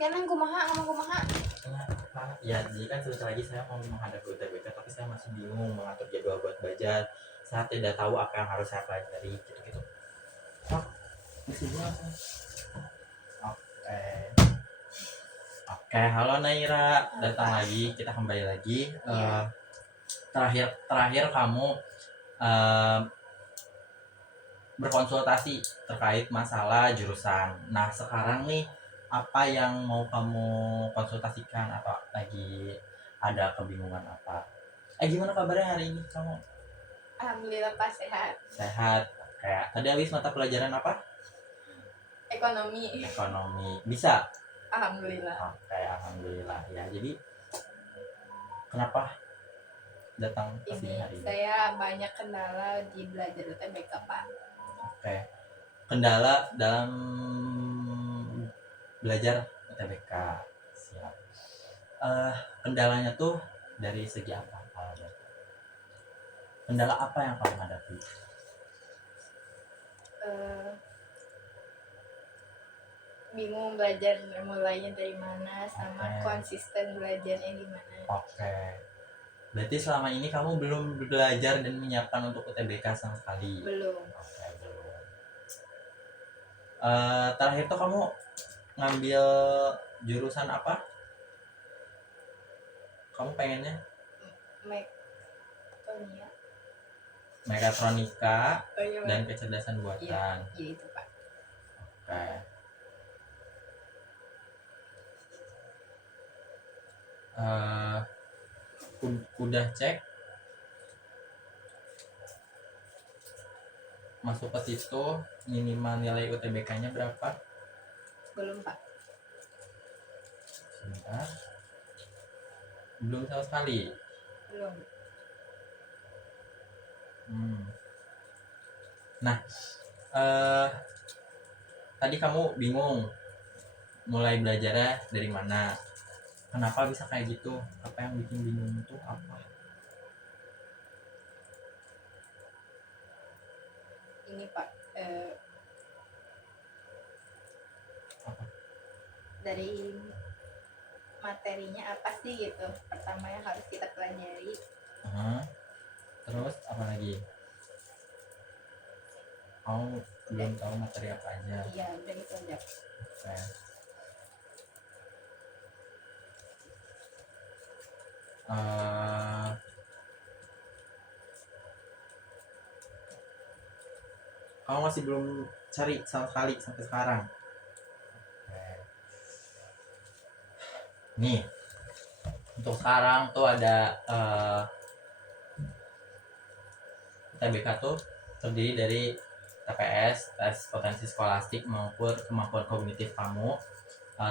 Kenang kumaha ngomong kumaha. Kenapa? Ya, jadi kan sebentar lagi saya mau menghadapi UTBK, tapi saya masih bingung mengatur jadwal buat belajar. Saya tidak tahu apa yang harus saya pelajari, gitu-gitu. Oh, di sini langsung. Oke. Oke, halo Naira, datang lagi. Kita kembali lagi. Terakhir kamu berkonsultasi terkait masalah jurusan. Nah, sekarang nih apa yang mau kamu konsultasikan atau lagi ada kebingungan apa? Gimana kabarnya hari ini kamu? Alhamdulillah Pak sehat. Sehat. Kayak tadi habis mata pelajaran apa? Ekonomi. Ekonomi. Bisa? Alhamdulillah. Oke, alhamdulillah ya. Jadi kenapa datang ke sini hari ini? Saya banyak kendala di belajar UTBK Pak. Oke. Kendala dalam belajar UTBK. Siap. Kendalanya tuh dari segi apa? Kendala apa yang kamu hadapi? Bingung belajar mulainya dari mana sama konsisten belajarnya gimana. Oke. Berarti selama ini kamu belum belajar dan menyiapkan untuk UTBK sama sekali? Belum. Oke, belum. Terakhir tuh kamu ngambil jurusan apa? Kamu pengennya? Mekatronika dan kecerdasan buatan. Iya itu Pak. Oke. Udah cek masuk ke situ minimal nilai UTBK-nya berapa? Belum Pak. Sebentar. Belum sama sekali. Belum. Nah, tadi kamu bingung mulai belajarnya dari mana? Kenapa bisa kayak gitu? Apa yang bikin bingung itu apa? Ini Pak, Apa? Dari materinya apa sih gitu? Pertama yang harus kita pelajari. Terus apa lagi? Kamu belum tahu materi apa aja? Iya, udah itu aja. Oke. Kamu masih belum cari sama sekali sampai sekarang? Oke. Nih, untuk sekarang tuh ada UTBK tuh terdiri dari TPS, tes potensi skolastik, mengukur kemampuan kognitif kamu,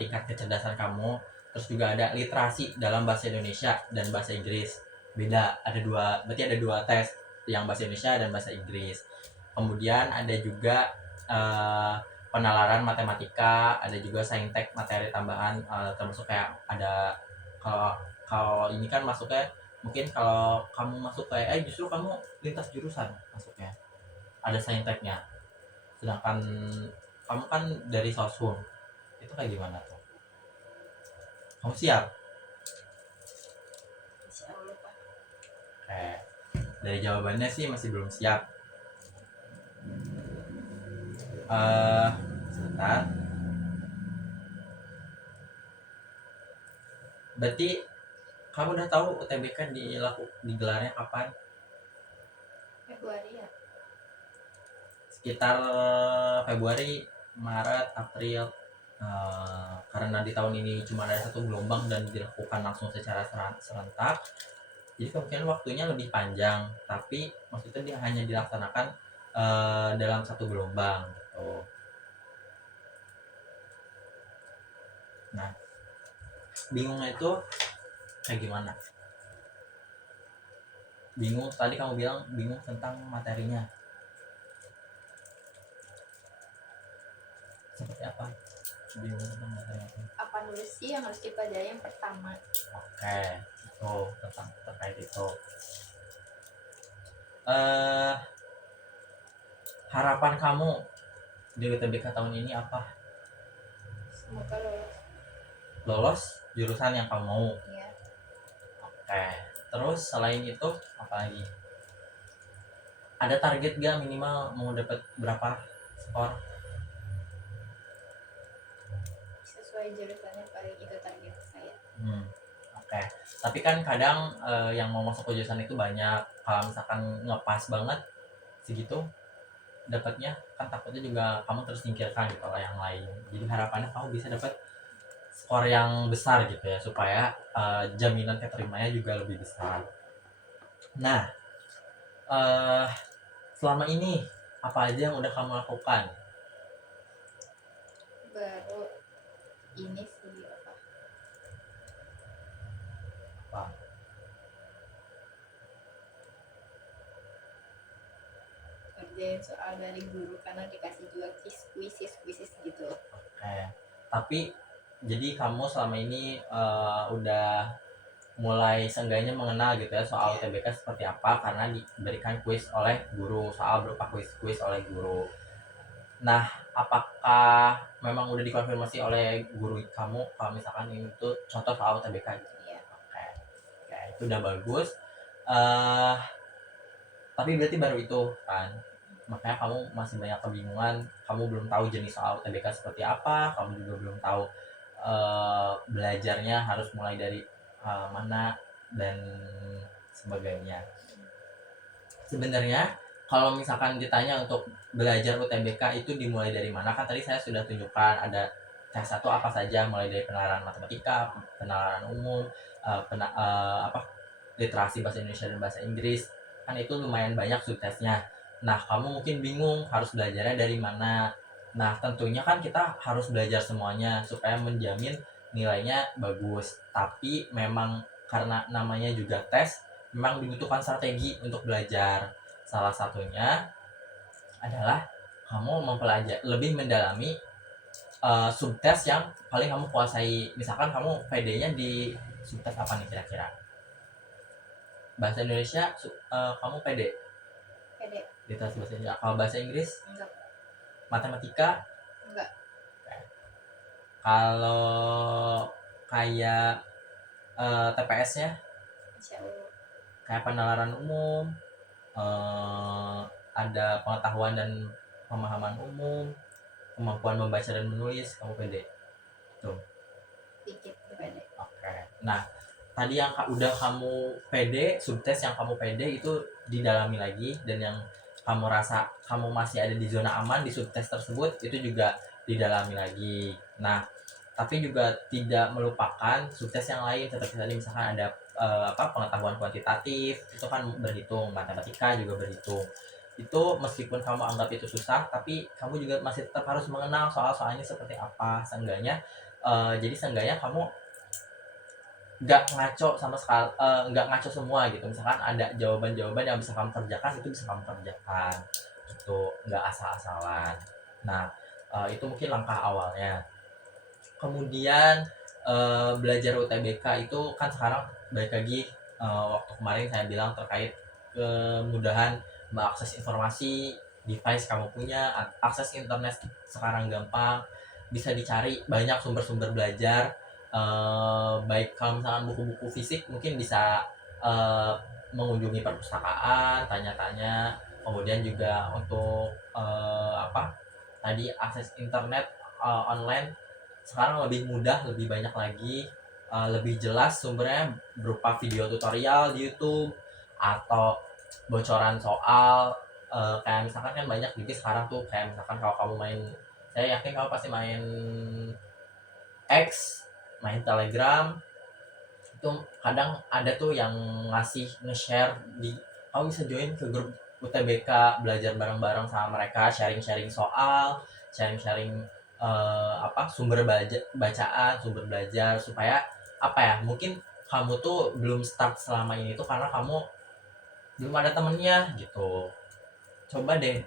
tingkat kecerdasan kamu, terus juga ada literasi dalam bahasa Indonesia dan bahasa Inggris. Beda, berarti ada dua tes, yang bahasa Indonesia dan bahasa Inggris. Kemudian ada juga penalaran matematika, ada juga saintek materi tambahan, termasuk kayak ada kalau ini kan masuknya mungkin kalau kamu masuk kayak justru kamu lintas jurusan masuknya ada sainteknya, sedangkan kamu kan dari sosum itu kayak gimana tuh? Kamu siap? Insya Allah Pak. Dari jawabannya sih masih belum siap. Sebentar. Berarti kamu udah tahu UTBK digelarnya kapan? Februari ya. Sekitar Februari, Maret, April. Karena di tahun ini cuma ada satu gelombang dan dilakukan langsung secara serentak, jadi kemungkinan waktunya lebih panjang, tapi maksudnya dia hanya dilaksanakan dalam satu gelombang gitu. Nah, bingungnya itu kayak gimana? Bingung, tadi kamu bilang bingung tentang materinya. Seperti apa? Bingung tentang materinya apa nulis sih yang harus dipelajari yang pertama? Oke, itu tentang terkait itu. Harapan kamu di UTBK tahun ini apa? Semoga lolos. lolos jurusan yang kamu mau. Iya. Oke, terus selain itu apa lagi? Ada target gak minimal mau dapat berapa skor? Sesuai jurusannya paling itu target saya. Oke. Tapi kan kadang yang mau masuk ke jurusan itu banyak. Kalau misalkan ngepas banget segitu dapatnya, kan takutnya juga kamu terus singkirkan gitu oleh yang lain. Jadi harapannya kamu bisa dapat skor yang besar gitu ya, supaya jaminan keterimanya juga lebih besar. Nah, eh selama ini apa aja yang udah kamu lakukan? Baru ini sih apa? Apa? Kerjain soal dari guru karena dikasih juga kuisis gitu. Oke. Tapi jadi kamu selama ini udah mulai seenggaknya mengenal gitu ya soal Iya. UTBK seperti apa karena diberikan kuis oleh guru, soal berupa kuis oleh guru. Nah, apakah memang udah dikonfirmasi oleh guru kamu kalau misalkan ini tuh contoh soal UTBK gitu? Iya. Oke, oke, itu udah bagus. eh tapi berarti baru itu kan, makanya kamu masih banyak kebingungan, kamu belum tahu jenis soal UTBK seperti apa, kamu juga belum tahu belajarnya harus mulai dari mana dan sebagainya. Sebenarnya kalau misalkan ditanya untuk belajar UTBK itu dimulai dari mana, kan tadi saya sudah tunjukkan ada tes satu apa saja, mulai dari penalaran matematika, penalaran umum, literasi bahasa Indonesia dan bahasa Inggris, kan itu lumayan banyak subtesnya. Nah, kamu mungkin bingung harus belajarnya dari mana. Nah, tentunya kan kita harus belajar semuanya supaya menjamin nilainya bagus. Tapi memang karena namanya juga tes, memang dibutuhkan strategi untuk belajar. Salah satunya adalah kamu mempelajari lebih mendalami subtes yang paling kamu kuasai. Misalkan kamu PD-nya di subtes apa nih kira-kira? Bahasa Indonesia kamu PD? PD. Literasi bahasa Indonesia. Kalau bahasa Inggris? Enggak. Matematika? Enggak. Kalau kayak TPS-nya? Insya Allah. Kayak penalaran umum, ada pengetahuan dan pemahaman umum, kemampuan membaca dan menulis, kamu pede tuh. Dikit PD. Oke. Nah, tadi yang udah kamu pede, subtes yang kamu pede itu didalami lagi, dan yang kamu rasa kamu masih ada di zona aman di subtes tersebut itu juga didalami lagi. Nah, tapi juga tidak melupakan subtes yang lain seperti tadi misalkan ada pengetahuan kuantitatif, itu kan berhitung, matematika juga berhitung. Itu meskipun kamu anggap itu susah, tapi kamu juga masih tetap harus mengenal soal-soalnya seperti apa. Seenggaknya jadi seenggaknya kamu nggak ngaco sama sekali, nggak ngaco semua gitu. Misalkan ada jawaban-jawaban yang bisa kamu kerjakan, itu bisa kamu kerjakan itu, nggak asal-asalan. Nah, itu mungkin langkah awalnya. Kemudian belajar UTBK itu kan sekarang balik lagi, waktu kemarin saya bilang terkait kemudahan mengakses informasi, device kamu punya, akses internet sekarang gampang, bisa dicari banyak sumber-sumber belajar. Baik kalau misalkan buku-buku fisik mungkin bisa mengunjungi perpustakaan, tanya-tanya. Kemudian juga untuk tadi akses internet online sekarang lebih mudah, lebih banyak lagi, lebih jelas sumbernya berupa video tutorial di YouTube atau bocoran soal. Kayak misalkan kan banyak juga sekarang tuh, kayak misalkan kalau kamu main, saya yakin kamu pasti main X, main Telegram, itu kadang ada tuh yang ngasih nge-share di, kamu bisa join ke grup UTBK, belajar bareng-bareng sama mereka, sharing-sharing soal, sharing-sharing sumber bacaan, sumber belajar, supaya apa ya, mungkin kamu tuh belum start selama ini tuh karena kamu belum ada temennya gitu. Coba deh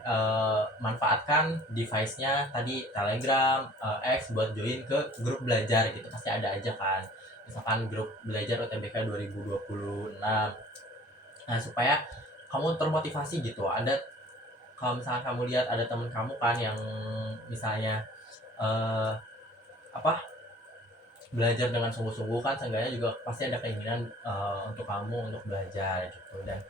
manfaatkan device-nya tadi Telegram, X buat join ke grup belajar gitu, pasti ada aja kan. Misalkan grup belajar UTBK 2026. Nah, supaya kamu termotivasi gitu. Ada, kalau misalkan kamu lihat ada temen kamu kan yang misalnya eh, apa belajar dengan sungguh-sungguh kan seenggaknya juga pasti ada keinginan untuk kamu untuk belajar gitu, dan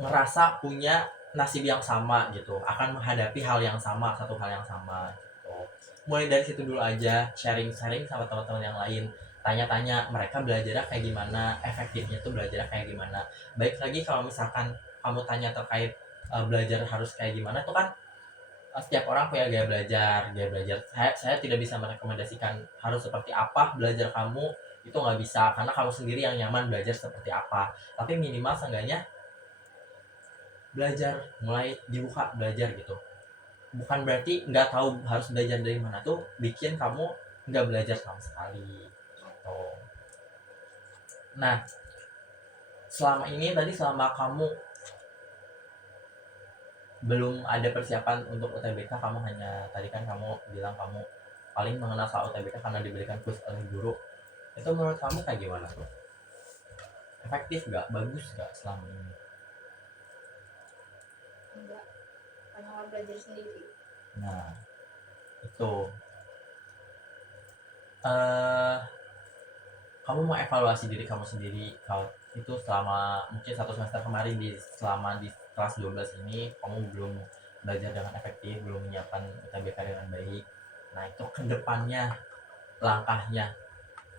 ngerasa punya nasib yang sama gitu, akan menghadapi hal yang sama, satu hal yang sama gitu. Mulai dari situ dulu aja, sharing-sharing sama teman-teman yang lain, tanya-tanya mereka belajarnya kayak gimana, efektifnya tuh belajarnya kayak gimana. Baik lagi kalau misalkan kamu tanya terkait belajar harus kayak gimana tuh kan setiap orang punya gaya belajar. Saya tidak bisa merekomendasikan harus seperti apa belajar kamu, itu nggak bisa, karena kamu sendiri yang nyaman belajar seperti apa. Tapi minimal seenggaknya belajar, mulai dibuka belajar gitu. Bukan berarti nggak tahu harus belajar dari mana tuh bikin kamu nggak belajar sama sekali gitu. Nah, selama ini tadi selama kamu belum ada persiapan untuk UTBK, kamu hanya tadi kan kamu bilang kamu paling mengenal soal UTBK karena diberikan kuis oleh guru. Itu menurut kamu kayak gimana tuh? Efektif nggak? Bagus nggak selama ini? Enggak, karena mau belajar sendiri. Nah, itu eh kamu mau evaluasi diri kamu sendiri kalau itu selama mungkin satu semester kemarin selama di kelas 12 ini kamu belum belajar dengan efektif, belum menyiapkan UTBK dengan baik. Nah, itu kedepannya langkahnya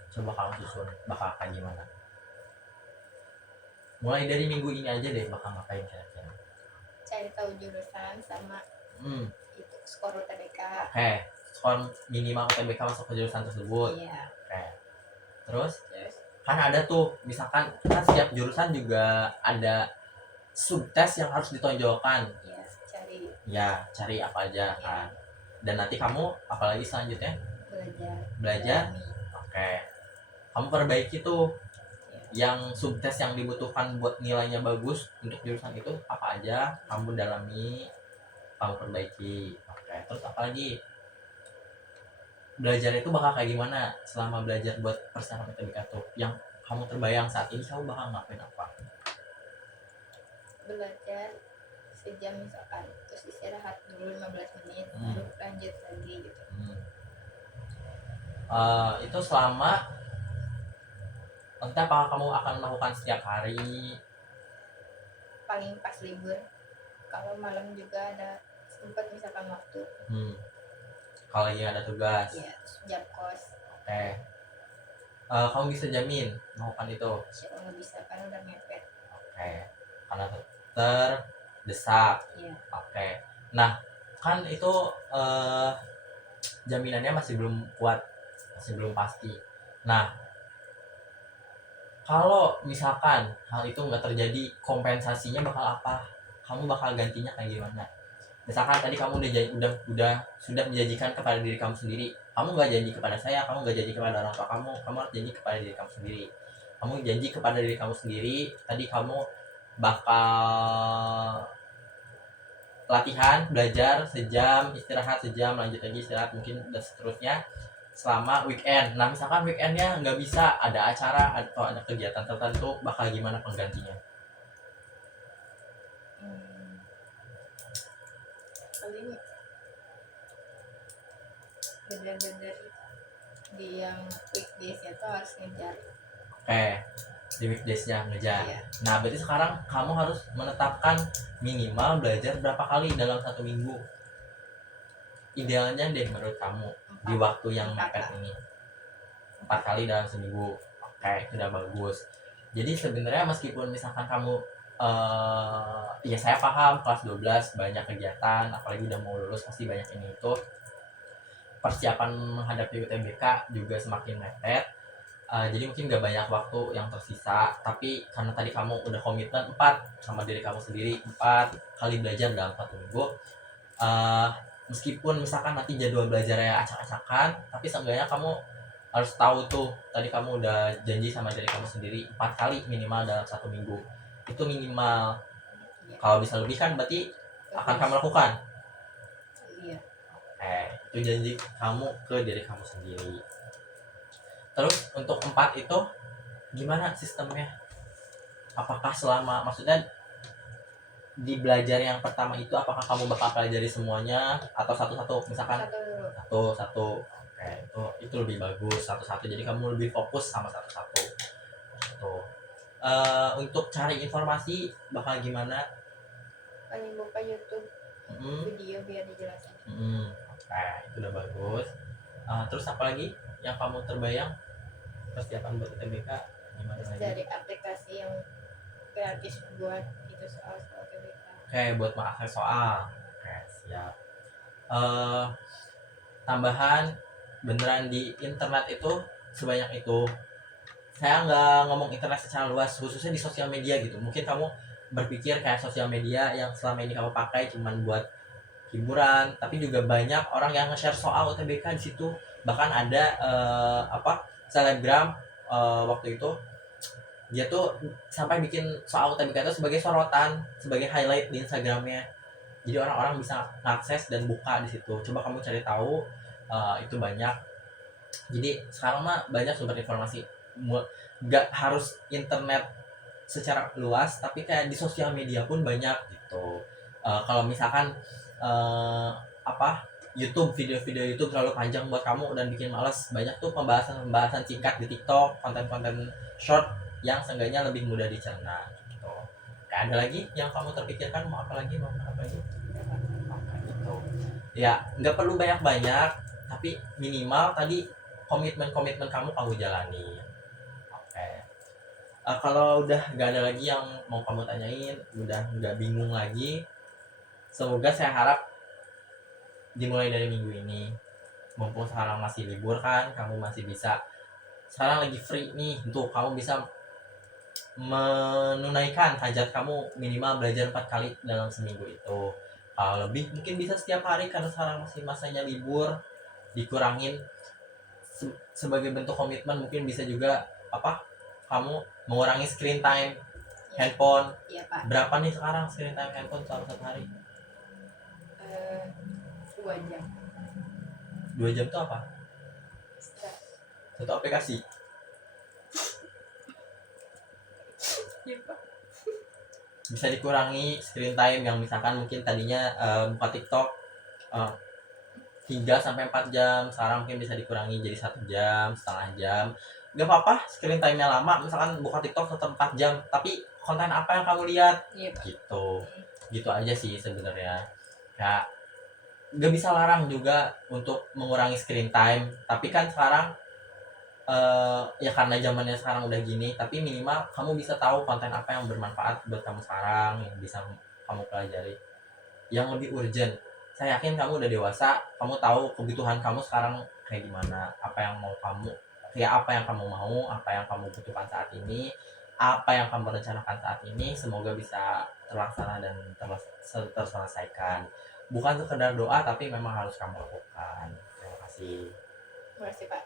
coba kamu susun bakal kayak gimana. Mulai dari minggu ini aja deh bakal ngapain kira-kira. Cari tahu jurusan sama Hmm, itu skor UTBK. oke. Skor minimal UTBK masuk ke jurusan tersebut. Iya. Oke. Terus Terus kan ada tuh misalkan kan setiap jurusan juga ada subtes yang harus ditonjolkan. ya Cari apa aja kan. Dan nanti kamu apalagi selanjutnya belajar. dalami. Oke, kamu perbaiki tuh Ya. yang subtes yang dibutuhkan buat nilainya bagus untuk jurusan itu apa aja, kamu dalami, kamu perbaiki. Oke, terus apalagi belajar itu bakal kayak gimana selama belajar buat persiapan UTBK tuh, yang kamu terbayang saat ini kamu bakal ngapain apa? Belajar sejam misalkan, terus istirahat dulu 15 menit, Hmm. baru lanjut lagi gitu. Itu selama entah apakah kamu akan melakukan setiap hari? Paling pas libur, kalau malam juga ada sempat misalkan waktu. Kalau lagi ada tugas. Ya, jam kos. Oke. Kamu bisa jamin melakukan itu? Siapa nggak bisa kan udah mepet. Oke, karena terdesak. Iya. Oke, nah kan itu jaminannya masih belum kuat, masih belum pasti. Nah, kalau misalkan hal itu nggak terjadi, kompensasinya bakal apa? Kamu bakal gantinya kayak gimana? Misalkan tadi kamu sudah menjanjikan kepada diri kamu sendiri, kamu nggak janji kepada saya, kamu nggak janji kepada orang tua kamu harus janji kepada diri kamu sendiri. Kamu janji kepada diri kamu sendiri, tadi kamu bakal latihan, belajar sejam, istirahat sejam, lanjut lagi istirahat mungkin dan seterusnya selama weekend. Nah, misalkan weekendnya nggak bisa, ada acara atau ada kegiatan tertentu, bakal gimana penggantinya? Paling bener-bener di yang weekdays itu harus ngejar. Oke, di weekdays-nya ngejar. Iya. Nah, berarti sekarang kamu harus menetapkan minimal belajar berapa kali dalam satu minggu. Idealnya deh menurut kamu di waktu yang mepet ini 4 kali dalam seminggu. Oke, sudah bagus. Jadi sebenarnya meskipun misalkan kamu ya saya paham kelas 12 banyak kegiatan, apalagi udah mau lulus pasti banyak ini itu. Persiapan menghadapi UTBK juga semakin mepet. Jadi mungkin gak banyak waktu yang tersisa, tapi karena tadi kamu udah komitmen 4 sama diri kamu sendiri, 4 kali belajar dalam 1 minggu. Meskipun misalkan nanti jadwal belajarnya acak-acakan, tapi seenggaknya kamu harus tahu tuh tadi kamu udah janji sama diri kamu sendiri 4 kali minimal dalam 1 minggu. Itu minimal. Kalau bisa lebih kan berarti akan kamu lakukan. Iya. Itu janji kamu ke diri kamu sendiri. Terus untuk 4 itu gimana sistemnya? Apakah selama maksudnya di belajar yang pertama itu apakah kamu bakal pelajari semuanya atau satu-satu misalkan? Satu dulu. Satu. Oke. Oke, itu lebih bagus satu-satu. Jadi kamu lebih fokus sama satu-satu. Tuh. Untuk cari informasi bakal gimana? Paling buka YouTube Mm-mm. video biar dijelasin. Oke, itu udah bagus. Terus apa lagi yang kamu terbayang persiapan buat UTBK gimana Terus lagi? dari aplikasi yang gratis buat itu soal TBK. Oke, buat mengakses soal. Oke, siap. eh Tambahan beneran di internet itu sebanyak itu. Saya nggak ngomong internet secara luas, khususnya di sosial media gitu. Mungkin kamu berpikir kayak sosial media yang selama ini kamu pakai cuman buat hiburan, tapi juga banyak orang yang nge-share soal UTBK di situ. Bahkan ada selebgram waktu itu dia tuh sampai bikin soal UTBK itu sebagai sorotan, sebagai highlight di Instagramnya. Jadi orang-orang bisa ngakses dan buka di situ. Coba kamu cari tahu, itu banyak. Jadi sekarang mah banyak sumber informasi. Gak harus internet secara luas, tapi kayak di sosial media pun banyak gitu. Kalau misalkan eh, apa YouTube, video-video YouTube terlalu panjang buat kamu dan bikin males, banyak tuh pembahasan-pembahasan singkat di TikTok, konten-konten short yang seenggaknya lebih mudah dicerna gitu. Kayak ada lagi yang kamu terpikirkan mau apa lagi, gitu. Ya nggak perlu banyak-banyak, tapi minimal tadi komitmen-komitmen kamu jalani. Oke. Kalau udah nggak ada lagi yang mau kamu tanyain, udah nggak bingung lagi, semoga saya harap dimulai dari minggu ini, mumpung sekarang masih libur kan, kamu masih bisa, sekarang lagi free nih, tuh kamu bisa menunaikan hajat kamu minimal belajar 4 kali dalam seminggu itu. Kalau lebih mungkin bisa setiap hari karena sekarang masih masanya libur, dikurangin sebagai bentuk komitmen. Mungkin bisa juga kamu mengurangi screen time handphone. Iya Pak. Berapa nih sekarang screen time handphone selama satu hari? 2 jam. 2 jam tuh apa? Satu aplikasi. Iya Pak. Bisa dikurangi screen time yang misalkan mungkin tadinya buka TikTok 3-4 jam, sekarang mungkin bisa dikurangi jadi 1 jam, setengah jam. Gak apa-apa screen time-nya lama, misalkan buka TikTok tetap 4 jam, tapi konten apa yang kamu lihat? Iya Pak. Gitu aja sih sebenarnya. Ya gak bisa larang juga untuk mengurangi screen time, tapi kan sekarang ya karena zamannya sekarang udah gini, tapi minimal kamu bisa tahu konten apa yang bermanfaat buat kamu sekarang, yang bisa kamu pelajari. Yang lebih urgent, saya yakin kamu udah dewasa, kamu tahu kebutuhan kamu sekarang kayak gimana, apa yang mau kamu, kayak apa yang kamu mau, apa yang kamu butuhkan saat ini, apa yang kamu rencanakan saat ini, semoga bisa terlaksana dan terselesaikan. Bukan sekedar doa, tapi memang harus kamu lakukan. Terima kasih. Terima kasih Pak.